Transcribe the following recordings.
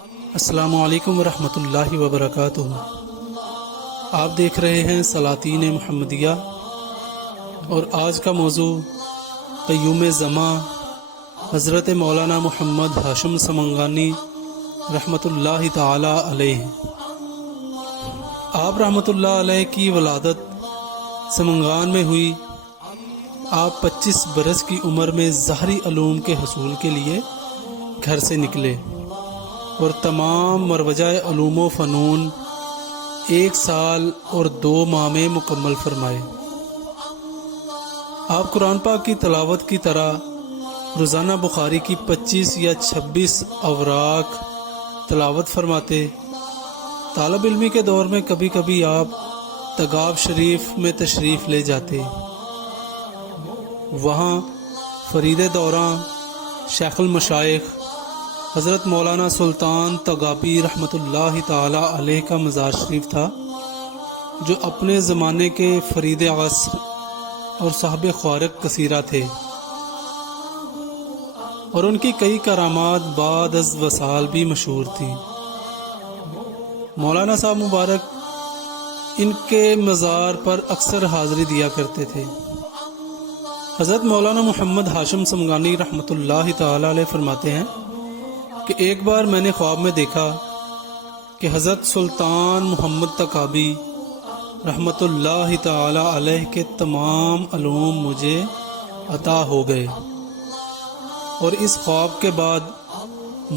السلام علیکم ورحمۃ اللہ وبرکاتہ۔ آپ دیکھ رہے ہیں سلاطین محمدیہ، اور آج کا موضوع قیوم زماں حضرت مولانا محمد ہاشم سمنگانی رحمۃ اللہ تعالی علیہ۔ آپ رحمۃ اللہ علیہ کی ولادت سمنگان میں ہوئی۔ آپ 25 برس کی عمر میں ظاہری علوم کے حصول کے لیے گھر سے نکلے اور تمام مروجہ علوم و فنون 1 سال اور 2 ماہ میں مکمل فرمائے۔ آپ قرآن پاک کی تلاوت کی طرح روزانہ بخاری کی 25 یا 26 اوراق تلاوت فرماتے۔ طالب علمی کے دور میں کبھی کبھی آپ تگاب شریف میں تشریف لے جاتے۔ وہاں فرید دوراں شیخ المشائخ حضرت مولانا سلطان تغابی رحمۃ اللہ تعالی علیہ کا مزار شریف تھا، جو اپنے زمانے کے فرید عصر اور صاحب خوارق کثیرہ تھے، اور ان کی کئی کرامات بعد از وصال بھی مشہور تھیں۔ مولانا صاحب مبارک ان کے مزار پر اکثر حاضری دیا کرتے تھے۔ حضرت مولانا محمد ہاشم سمنگانی رحمۃ اللہ تعالی علیہ فرماتے ہیں کہ ایک بار میں نے خواب میں دیکھا کہ حضرت سلطان محمد تغابی رحمۃ اللہ تعالی علیہ کے تمام علوم مجھے عطا ہو گئے، اور اس خواب کے بعد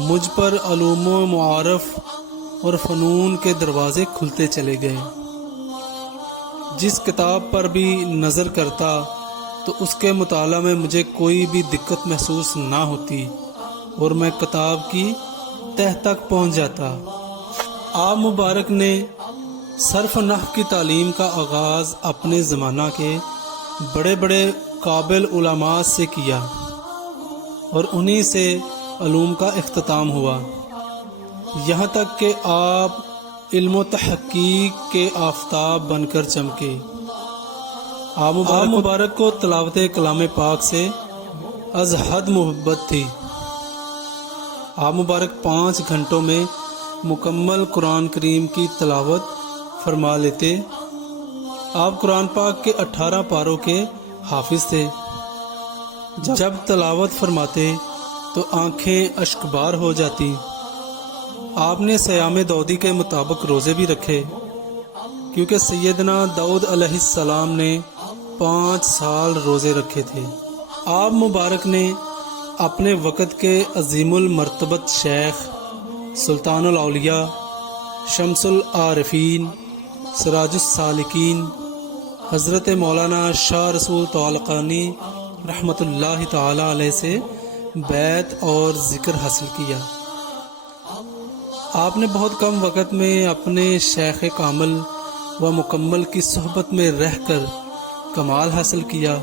مجھ پر علوم و معارف اور فنون کے دروازے کھلتے چلے گئے۔ جس کتاب پر بھی نظر کرتا تو اس کے مطالعہ میں مجھے کوئی بھی دقت محسوس نہ ہوتی، اور میں کتاب کی تہ تک پہنچ جاتا۔ آپ مبارک نے صرف نحو کی تعلیم کا آغاز اپنے زمانہ کے بڑے بڑے قابل علماء سے کیا، اور انہی سے علوم کا اختتام ہوا، یہاں تک کہ آپ علم و تحقیق کے آفتاب بن کر چمکے۔ آپ مبارک کو تلاوت کلام پاک سے از حد محبت تھی۔ آپ مبارک 5 گھنٹوں میں مکمل قرآن کریم کی تلاوت فرما لیتے۔ آپ قرآن پاک کے 18 پاروں کے حافظ تھے۔ جب تلاوت فرماتے تو آنکھیں اشکبار ہو جاتی۔ آپ نے صیام داؤدی کے مطابق روزے بھی رکھے، کیونکہ سیدنا داؤد علیہ السلام نے 5 سال روزے رکھے تھے۔ آپ مبارک نے اپنے وقت کے عظیم المرتبت شیخ سلطان الاولیاء شمس العارفین سراج السالکین حضرت مولانا شاہ رسول تعلقانی رحمۃ اللہ تعالی علیہ سے بیعت اور ذکر حاصل کیا۔ آپ نے بہت کم وقت میں اپنے شیخ کامل و مکمل کی صحبت میں رہ کر کمال حاصل کیا،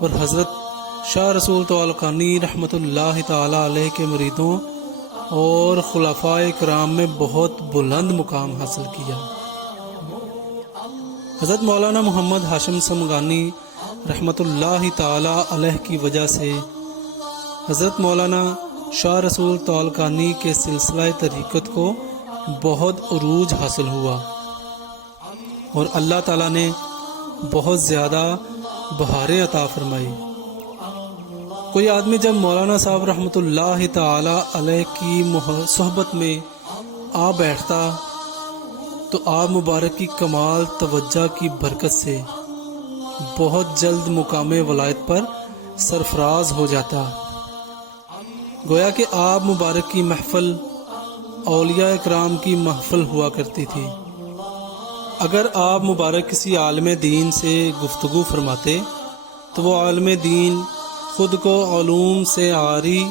اور حضرت شاہ رسول تعلقانی رحمۃ اللہ تعالی علیہ کے مریدوں اور خلفائے کرام میں بہت بلند مقام حاصل کیا۔ حضرت مولانا محمد ہاشم سمنگانی رحمۃ اللہ تعالی علیہ کی وجہ سے حضرت مولانا شاہ رسول تعلقانی کے سلسلہ طریقت کو بہت عروج حاصل ہوا، اور اللہ تعالیٰ نے بہت زیادہ بہاریں عطا فرمائی۔ کوئی آدمی جب مولانا صاحب رحمۃ اللہ تعالی علیہ کی صحبت میں آ بیٹھتا تو آپ مبارک کی کمال توجہ کی برکت سے بہت جلد مقام ولایت پر سرفراز ہو جاتا۔ گویا کہ آپ مبارک کی محفل اولیاء اکرام کی محفل ہوا کرتی تھی۔ اگر آپ مبارک کسی عالم دین سے گفتگو فرماتے تو وہ عالم دین خود کو علوم سے عاری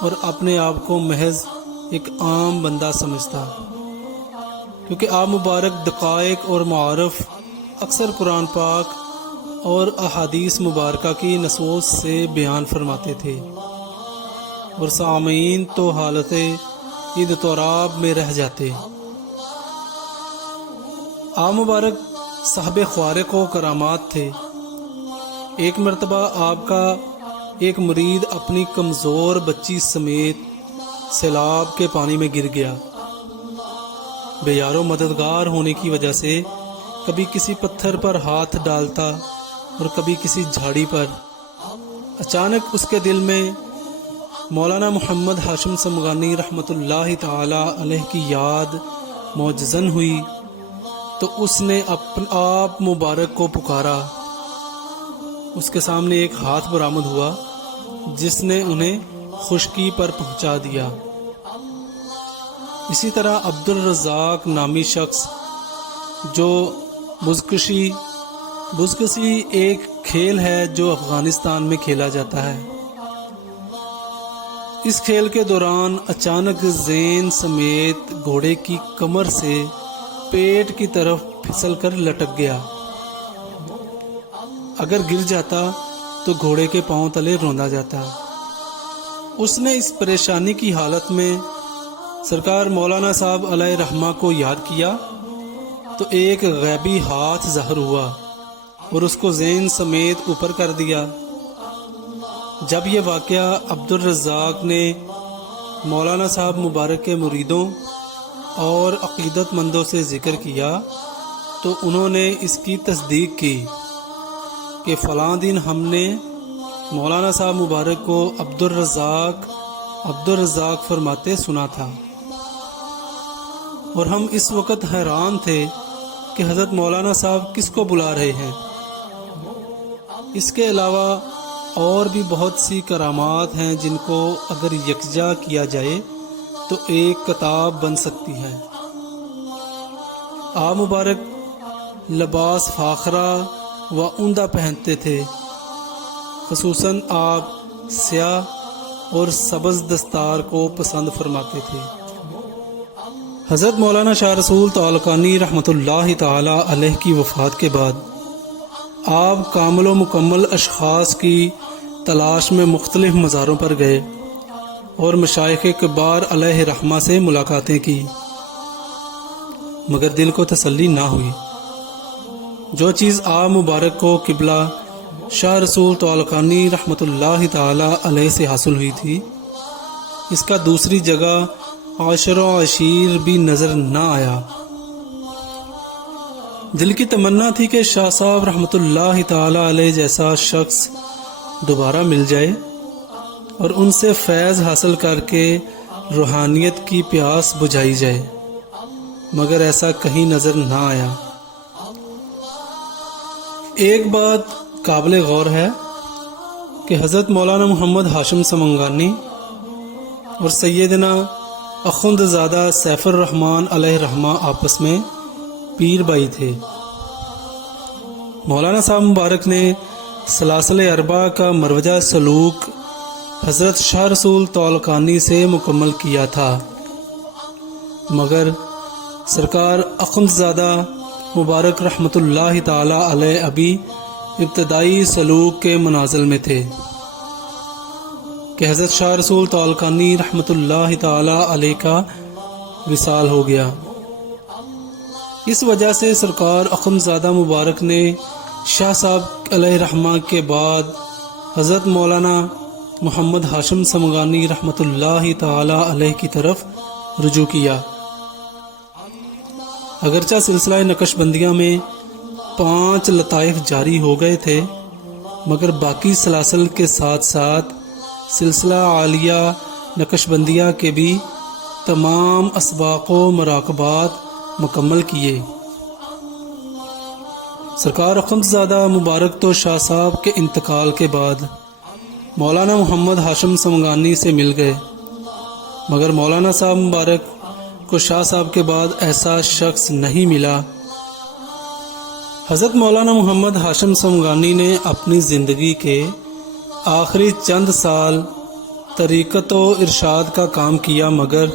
اور اپنے آپ کو محض ایک عام بندہ سمجھتا، کیونکہ آپ مبارک دقائق اور معارف اکثر قرآن پاک اور احادیث مبارکہ کی نصوص سے بیان فرماتے تھے، اور سامعین تو حالت اضطراب میں رہ جاتے۔ آپ مبارک صاحب خوارق و کرامات تھے۔ ایک مرتبہ آپ کا ایک مرید اپنی کمزور بچی سمیت سیلاب کے پانی میں گر گیا۔ بے یار و مددگار ہونے کی وجہ سے کبھی کسی پتھر پر ہاتھ ڈالتا اور کبھی کسی جھاڑی پر۔ اچانک اس کے دل میں مولانا محمد ہاشم سمگانی رحمۃ اللہ تعالی علیہ کی یاد معجزن ہوئی تو اس نے آپ مبارک کو پکارا۔ اس کے سامنے ایک ہاتھ برآمد ہوا جس نے انہیں خشکی پر پہنچا دیا۔ اسی طرح عبد الرزاق نامی شخص جو بزکشی ایک کھیل ہے جو افغانستان میں کھیلا جاتا ہے، اس کھیل کے دوران اچانک زین سمیت گھوڑے کی کمر سے پیٹ کی طرف پھسل کر لٹک گیا۔ اگر گر جاتا تو گھوڑے کے پاؤں تلے روندا جاتا۔ اس نے اس پریشانی کی حالت میں سرکار مولانا صاحب علیہ رحمہ کو یاد کیا تو ایک غیبی ہاتھ ظاہر ہوا اور اس کو زین سمیت اوپر کر دیا۔ جب یہ واقعہ عبد الرزاق نے مولانا صاحب مبارک کے مریدوں اور عقیدت مندوں سے ذکر کیا تو انہوں نے اس کی تصدیق کی کہ فلاں دن ہم نے مولانا صاحب مبارک کو عبد الرزاق فرماتے سنا تھا، اور ہم اس وقت حیران تھے کہ حضرت مولانا صاحب کس کو بلا رہے ہیں۔ اس کے علاوہ اور بھی بہت سی کرامات ہیں جن کو اگر یکجا کیا جائے تو ایک کتاب بن سکتی ہے۔ آپ مبارک لباس فاخرہ و عمدہ پہنتے تھے، خصوصاً آپ سیاہ اور سبز دستار کو پسند فرماتے تھے۔ حضرت مولانا شاہ رسول تعالقانی رحمۃ اللہ تعالی علیہ کی وفات کے بعد آپ کامل و مکمل اشخاص کی تلاش میں مختلف مزاروں پر گئے اور مشائخ کبار علیہ رحمہ سے ملاقاتیں کی، مگر دل کو تسلی نہ ہوئی۔ جو چیز آپ مبارک کو قبلہ شاہ رسول تعالقانی رحمۃ اللہ تعالی علیہ سے حاصل ہوئی تھی، اس کا دوسری جگہ عاشر و عشیر بھی نظر نہ آیا۔ دل کی تمنا تھی کہ شاہ صاحب رحمۃ اللہ تعالی علیہ جیسا شخص دوبارہ مل جائے اور ان سے فیض حاصل کر کے روحانیت کی پیاس بجھائی جائے، مگر ایسا کہیں نظر نہ آیا۔ ایک بات قابل غور ہے کہ حضرت مولانا محمد ہاشم سمنگانی اور سیدنا اخند زادہ سیف الرحمن علیہ رحمہ آپس میں پیر بھائی تھے۔ مولانا صاحب مبارک نے سلاسل اربع کا مروجہ سلوک حضرت شاہ رسول تعالقانی سے مکمل کیا تھا، مگر سرکار اخند زادہ مبارک رحمۃ اللہ تعالی علیہ ابھی ابتدائی سلوک کے منازل میں تھے کہ حضرت شاہ رسول تعالقانی رحمۃ اللہ تعالی علیہ کا وصال ہو گیا۔ اس وجہ سے سرکار اخند زادہ مبارک نے شاہ صاحب علیہ رحمہ کے بعد حضرت مولانا محمد ہاشم سمگانی رحمۃ اللہ تعالی علیہ کی طرف رجوع کیا۔ اگرچہ سلسلہ نقش بندیاں میں 5 لطائف جاری ہو گئے تھے، مگر باقی سلاسل کے ساتھ ساتھ سلسلہ عالیہ نقش بندیہ کے بھی تمام اسباق و مراقبات مکمل کیے۔ سرکار اخند زادہ مبارک تو شاہ صاحب کے انتقال کے بعد مولانا محمد ہاشم سمگانی سے مل گئے، مگر مولانا صاحب مبارک کو شاہ صاحب کے بعد ایسا شخص نہیں ملا۔ حضرت مولانا محمد ہاشم سمگانی نے اپنی زندگی کے آخری چند سال طریقت و ارشاد کا کام کیا، مگر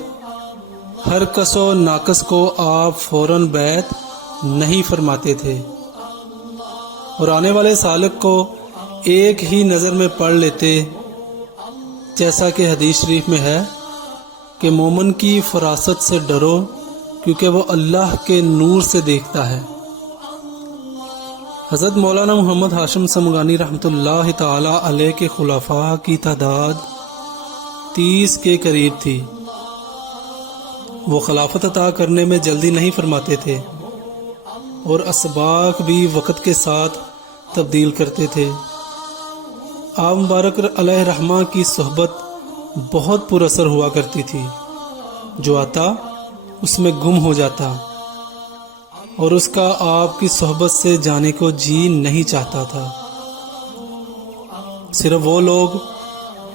ہر کس و ناقص کو آپ فوراً بیعت نہیں فرماتے تھے اور آنے والے سالک کو ایک ہی نظر میں پڑھ لیتے، جیسا کہ حدیث شریف میں ہے کہ مومن کی فراست سے ڈرو کیونکہ وہ اللہ کے نور سے دیکھتا ہے۔ حضرت مولانا محمد ہاشم سمگانی رحمۃ اللہ تعالی علیہ کے خلفاء کی تعداد 30 کے قریب تھی۔ وہ خلافت عطا کرنے میں جلدی نہیں فرماتے تھے اور اسباق بھی وقت کے ساتھ تبدیل کرتے تھے۔ آپ مبارک علیہ رحمہ کی صحبت بہت پر اثر ہوا کرتی تھی، جو آتا اس میں گم ہو جاتا اور اس کا آپ کی صحبت سے جانے کو جی نہیں چاہتا تھا۔ صرف وہ لوگ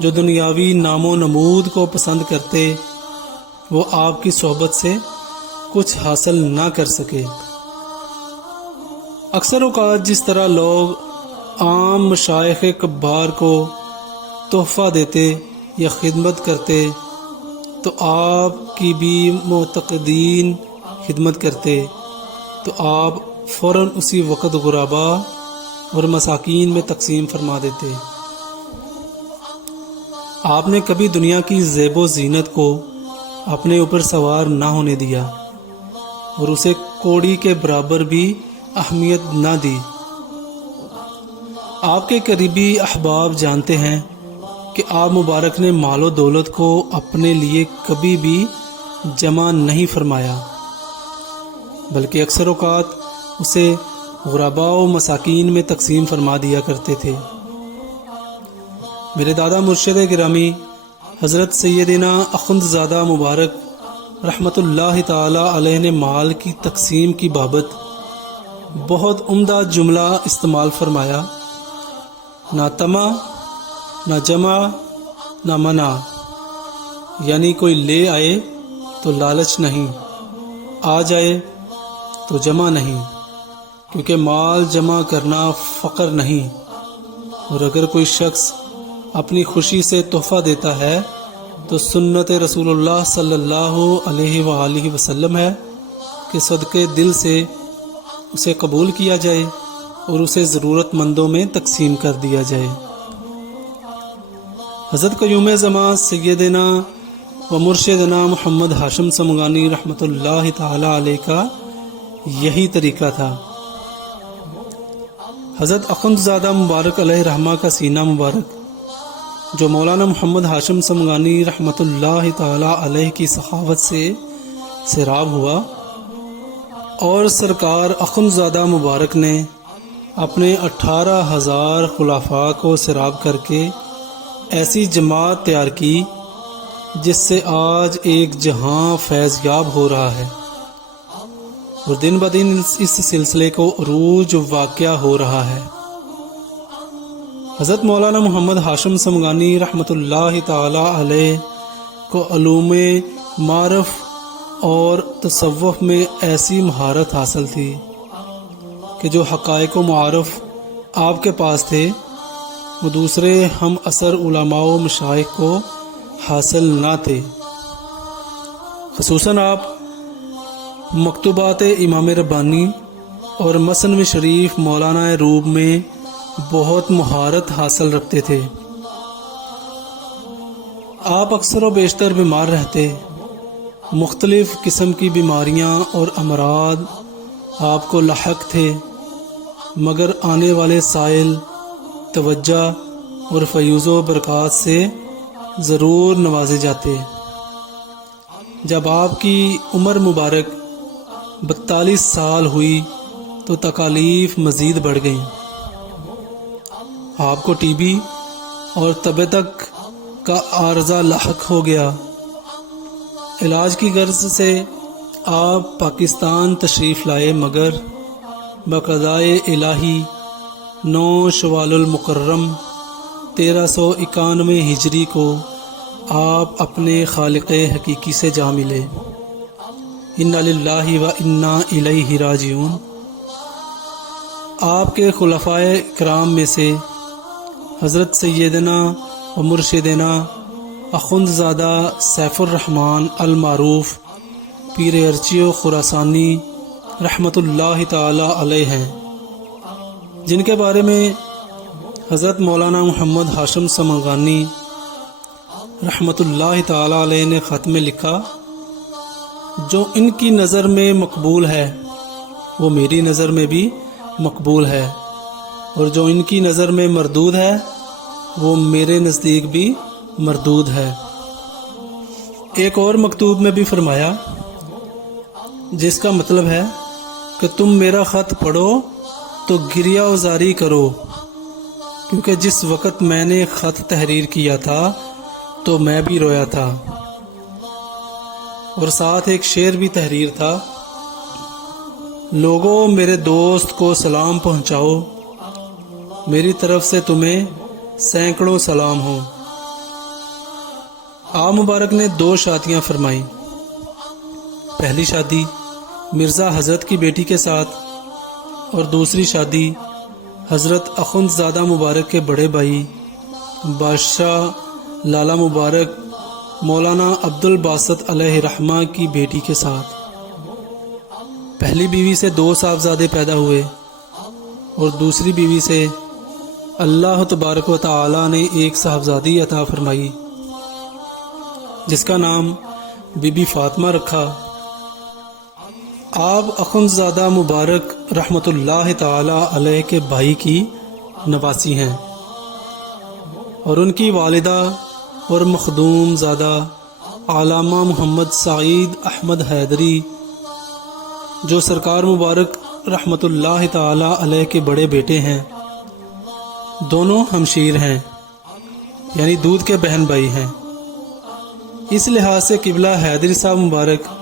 جو دنیاوی نام و نمود کو پسند کرتے وہ آپ کی صحبت سے کچھ حاصل نہ کر سکے۔ اکثر اوقات جس طرح لوگ عام مشائخ کبار کو تحفہ دیتے یا خدمت کرتے تو آپ کی بھی معتقدین خدمت کرتے تو آپ فوراً اسی وقت غربا اور مساکین میں تقسیم فرما دیتے۔ آپ نے کبھی دنیا کی زیب و زینت کو اپنے اوپر سوار نہ ہونے دیا اور اسے کوڑی کے برابر بھی اہمیت نہ دی۔ آپ کے قریبی احباب جانتے ہیں کہ آپ مبارک نے مال و دولت کو اپنے لیے کبھی بھی جمع نہیں فرمایا، بلکہ اکثر اوقات اسے غرباء و مساکین میں تقسیم فرما دیا کرتے تھے۔ میرے دادا مرشد گرامی حضرت سیدنا اخندزادہ مبارک رحمۃ اللہ تعالی علیہ نے مال کی تقسیم کی بابت بہت عمدہ جملہ استعمال فرمایا: نہ طمع، نہ جمع، نہ منع، یعنی کوئی لے آئے تو لالچ نہیں، آ جائے تو جمع نہیں، کیونکہ مال جمع کرنا فقر نہیں، اور اگر کوئی شخص اپنی خوشی سے تحفہ دیتا ہے تو سنت رسول اللہ صلی اللہ علیہ وآلہ وسلم ہے کہ صدقے دل سے اسے قبول کیا جائے اور اسے ضرورت مندوں میں تقسیم کر دیا جائے۔ حضرت قیوم زمان سیدنا و مرشدنا محمد ہاشم سمگانی رحمۃ اللہ تعالی علیہ کا یہی طریقہ تھا۔ حضرت اخندزادہ مبارک علیہ رحمہ کا سینہ مبارک، جو مولانا محمد ہاشم سمگانی رحمۃ اللہ تعالی علیہ کی سخاوت سے سیراب ہوا، اور سرکار اخندزادہ مبارک نے اپنے 18,000 خلفاء کو سیراب کر کے ایسی جماعت تیار کی جس سے آج ایک جہاں فیض یاب ہو رہا ہے، اور دن بدن اس سلسلے کو عروج واقع ہو رہا ہے۔ حضرت مولانا محمد ہاشم سمگانی رحمۃ اللہ تعالی علیہ کو علوم معرف اور تصوف میں ایسی مہارت حاصل تھی کہ جو حقائق و معارف آپ کے پاس تھے وہ دوسرے ہم عصر علماء و مشائخ کو حاصل نہ تھے۔ خصوصاً آپ مکتوبات امام ربانی اور مثنوی شریف مولانا روم میں بہت مہارت حاصل رکھتے تھے۔ آپ اکثر و بیشتر بیمار رہتے، مختلف قسم کی بیماریاں اور امراض آپ کو لاحق تھے، مگر آنے والے سائل توجہ اور فیوز و برکات سے ضرور نوازے جاتے۔ جب آپ کی عمر مبارک 42 سال ہوئی تو تکالیف مزید بڑھ گئیں۔ آپ کو ٹی بی اور طبیعت کا عارضہ لاحق ہو گیا۔ علاج کی غرض سے آپ پاکستان تشریف لائے، مگر بقضائے الہی 9 شوال المکرم 1391 ہجری کو آپ اپنے خالق حقیقی سے جا ملے۔ انا للہ و انا الیہ راجعون۔ آپ کے خلفائے کرام میں سے حضرت سیدنا و مرشدنا اخندزادہ سیف الرحمن المعروف پیر ارچی و خراسانی رحمۃ اللہ تعالی علیہ ہیں، جن کے بارے میں حضرت مولانا محمد ہاشم سمگانی رحمۃ اللہ تعالی علیہ نے خط میں لکھا: جو ان کی نظر میں مقبول ہے وہ میری نظر میں بھی مقبول ہے، اور جو ان کی نظر میں مردود ہے وہ میرے نزدیک بھی مردود ہے۔ ایک اور مکتوب میں بھی فرمایا: جس کا مطلب ہے کہ تم میرا خط پڑھو تو گریہ وزاری کرو، کیونکہ جس وقت میں نے خط تحریر کیا تھا تو میں بھی رویا تھا۔ اور ساتھ ایک شعر بھی تحریر تھا، لوگوں میرے دوست کو سلام پہنچاؤ، میری طرف سے تمہیں سینکڑوں سلام ہوں۔ آپ مبارک نے 2 شادیاں فرمائیں۔ پہلی شادی مرزا حضرت کی بیٹی کے ساتھ اور دوسری شادی حضرت اخندزادہ مبارک کے بڑے بھائی بادشاہ لالا مبارک مولانا عبدالباسط علیہ رحمہ کی بیٹی کے ساتھ۔ پہلی بیوی سے 2 صاحبزادے پیدا ہوئے اور دوسری بیوی سے اللہ تبارک و تعالی نے ایک صاحبزادی عطا فرمائی جس کا نام بی بی فاطمہ رکھا۔ آپ اخندزادہ مبارک رحمۃ اللہ تعالی علیہ کے بھائی کی نواسی ہیں اور ان کی والدہ اور مخدوم زادہ علامہ محمد سعید احمد حیدری جو سرکار مبارک رحمۃ اللہ تعالی علیہ کے بڑے بیٹے ہیں، دونوں ہمشیر ہیں، یعنی دودھ کے بہن بھائی ہیں۔ اس لحاظ سے قبلہ حیدری صاحب مبارک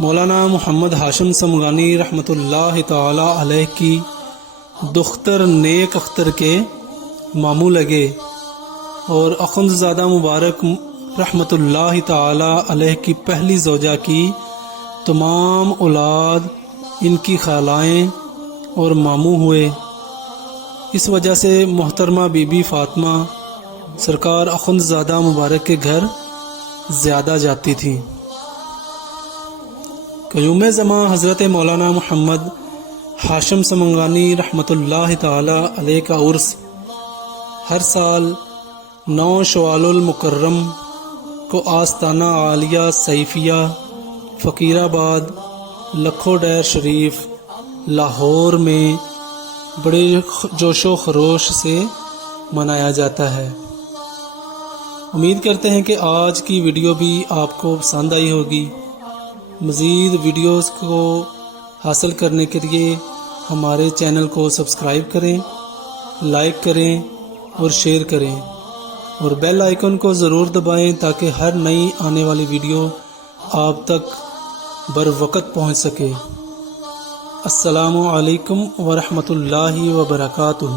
مولانا محمد ہاشم سمگانی رحمۃ اللہ تعالی علیہ کی دختر نیک اختر کے ماموں لگے اور اخندزادہ مبارک رحمۃ اللہ تعالی علیہ کی پہلی زوجہ کی تمام اولاد ان کی خالائیں اور ماموں ہوئے۔ اس وجہ سے محترمہ بی بی فاطمہ سرکار اخندزادہ مبارک کے گھر زیادہ جاتی تھیں۔ قیوم زمان حضرت مولانا محمد ہاشم سمنگانی رحمۃ اللہ تعالی علیہ کا عرس ہر سال 9 شوال المکرم کو آستانہ عالیہ سیفیہ فقیر آباد لکھو ڈیر شریف لاہور میں بڑے جوش و خروش سے منایا جاتا ہے۔ امید کرتے ہیں کہ آج کی ویڈیو بھی آپ کو پسند آئی ہوگی۔ مزید ویڈیوز کو حاصل کرنے کے لیے ہمارے چینل کو سبسکرائب کریں، لائک کریں اور شیئر کریں اور بیل آئیکن کو ضرور دبائیں تاکہ ہر نئی آنے والی ویڈیو آپ تک بر وقت پہنچ سکے۔ السلام علیکم ورحمۃ اللہ وبرکاتہ۔